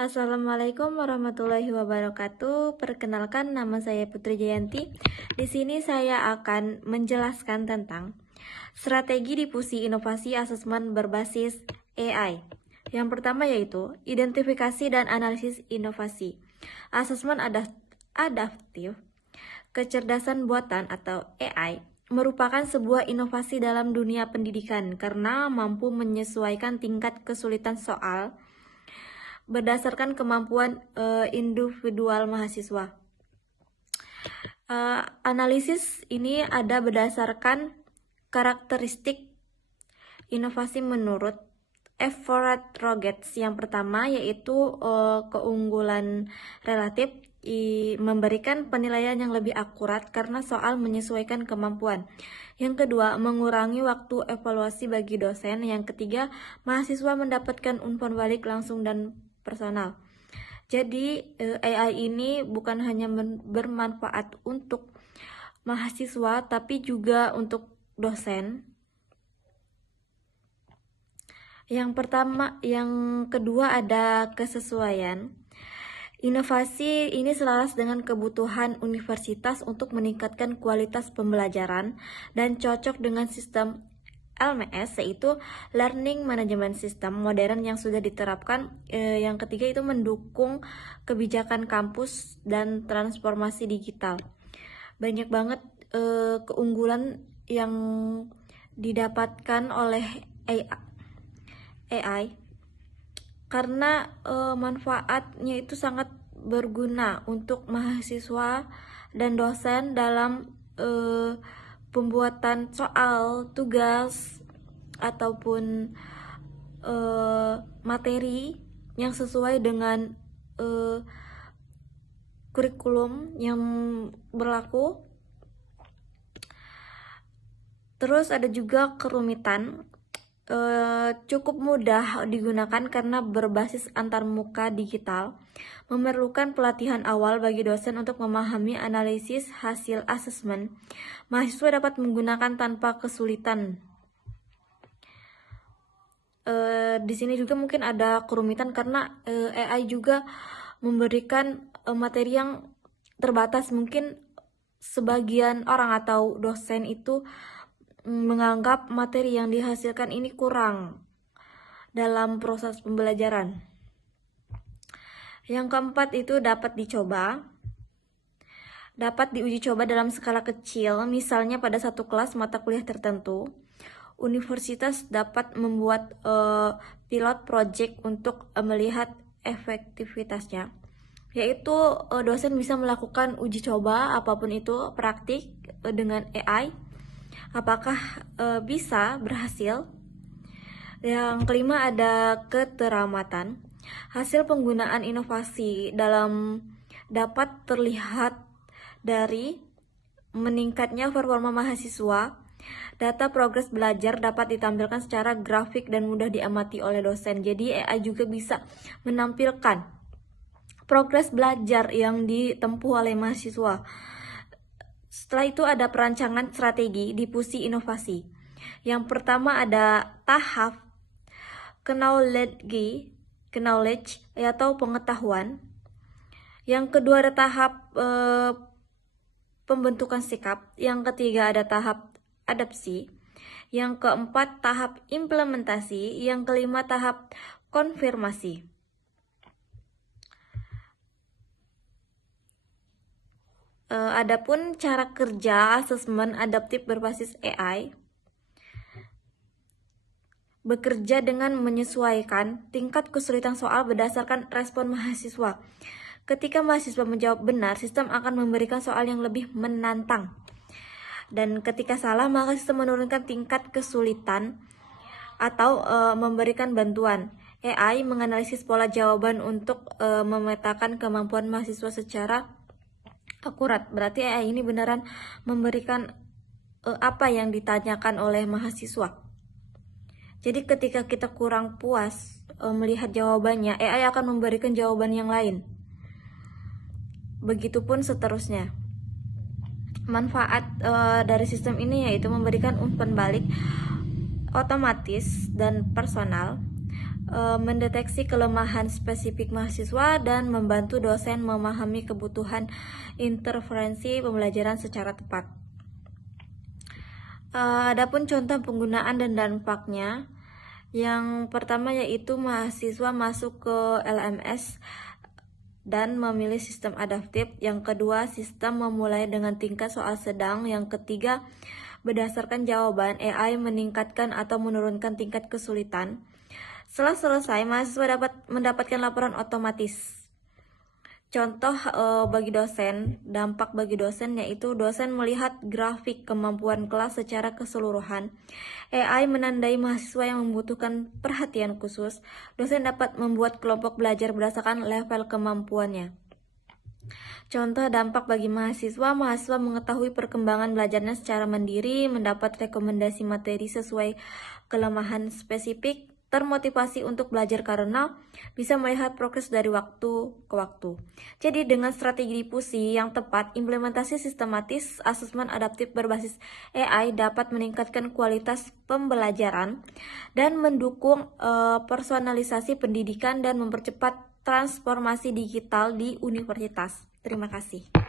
Assalamualaikum warahmatullahi wabarakatuh. Perkenalkan, nama saya Putri Jayanti. Di sini saya akan menjelaskan tentang strategi difusi inovasi asesmen berbasis AI. Yang pertama yaitu identifikasi dan analisis inovasi. Asesmen adaptif, kecerdasan buatan atau AI merupakan sebuah inovasi dalam dunia pendidikan karena mampu menyesuaikan tingkat kesulitan soal berdasarkan kemampuan individual mahasiswa. Analisis ini ada berdasarkan karakteristik inovasi menurut Everett Rogers. Yang pertama yaitu keunggulan relatif, memberikan penilaian yang lebih akurat karena soal menyesuaikan kemampuan. Yang kedua, mengurangi waktu evaluasi bagi dosen. Yang ketiga, mahasiswa mendapatkan umpan balik langsung dan personal. Jadi AI ini bukan hanya bermanfaat untuk mahasiswa tapi juga untuk dosen. Yang kedua ada kesesuaian. Inovasi ini selaras dengan kebutuhan universitas untuk meningkatkan kualitas pembelajaran dan cocok dengan sistem LMS, yaitu Learning Management System modern yang sudah diterapkan. Yang ketiga itu mendukung kebijakan kampus dan transformasi digital. Banyak banget keunggulan yang didapatkan oleh AI karena manfaatnya itu sangat berguna untuk mahasiswa dan dosen dalam pembuatan soal, tugas, ataupun materi yang sesuai dengan kurikulum yang berlaku. Terus ada juga kerumitan. Cukup mudah digunakan karena berbasis antarmuka digital, memerlukan pelatihan awal bagi dosen untuk memahami analisis hasil asesmen. Mahasiswa dapat menggunakan tanpa kesulitan. Di sini juga mungkin ada kerumitan karena AI juga memberikan materi yang terbatas. Mungkin sebagian orang atau dosen itu menganggap materi yang dihasilkan ini kurang dalam proses pembelajaran. Yang keempat itu dapat diuji coba dalam skala kecil, misalnya pada satu kelas mata kuliah tertentu. Universitas dapat membuat pilot project untuk melihat efektivitasnya, yaitu dosen bisa melakukan uji coba apapun itu praktik dengan AI. Apakah bisa berhasil? Yang kelima ada keteramatan. Hasil penggunaan inovasi dapat terlihat dari meningkatnya performa mahasiswa. Data progres belajar dapat ditampilkan secara grafik dan mudah diamati oleh dosen. Jadi AI juga bisa menampilkan progres belajar yang ditempuh oleh mahasiswa. Setelah itu ada perancangan strategi difusi inovasi. Yang pertama ada tahap knowledge atau pengetahuan. Yang kedua ada tahap pembentukan sikap. Yang ketiga ada tahap adaptasi. Yang keempat tahap implementasi. Yang kelima tahap konfirmasi. Adapun cara kerja asesmen adaptif berbasis AI bekerja dengan menyesuaikan tingkat kesulitan soal berdasarkan respon mahasiswa. Ketika mahasiswa menjawab benar, sistem akan memberikan soal yang lebih menantang. Dan ketika salah, maka sistem menurunkan tingkat kesulitan atau memberikan bantuan. AI menganalisis pola jawaban untuk memetakan kemampuan mahasiswa secara akurat. Berarti AI ini beneran memberikan apa yang ditanyakan oleh mahasiswa. Jadi ketika kita kurang puas melihat jawabannya, AI akan memberikan jawaban yang lain. Begitupun seterusnya. Manfaat dari sistem ini yaitu memberikan umpan balik otomatis dan personal, mendeteksi kelemahan spesifik mahasiswa dan membantu dosen memahami kebutuhan interferensi pembelajaran secara tepat. Adapun contoh penggunaan dan dampaknya, yang pertama yaitu mahasiswa masuk ke LMS dan memilih sistem adaptif. Yang kedua, sistem memulai dengan tingkat soal sedang. Yang ketiga, berdasarkan jawaban, AI meningkatkan atau menurunkan tingkat kesulitan. Setelah selesai, mahasiswa dapat mendapatkan laporan otomatis. Contoh bagi dosen, dampak bagi dosen yaitu dosen melihat grafik kemampuan kelas secara keseluruhan. AI menandai mahasiswa yang membutuhkan perhatian khusus. Dosen dapat membuat kelompok belajar berdasarkan level kemampuannya. Contoh dampak bagi mahasiswa mengetahui perkembangan belajarnya secara mandiri, mendapat rekomendasi materi sesuai kelemahan spesifik, termotivasi untuk belajar karena bisa melihat progres dari waktu ke waktu. Jadi dengan strategi difusi yang tepat, implementasi sistematis asesmen adaptif berbasis AI dapat meningkatkan kualitas pembelajaran dan mendukung personalisasi pendidikan dan mempercepat transformasi digital di universitas. Terima kasih.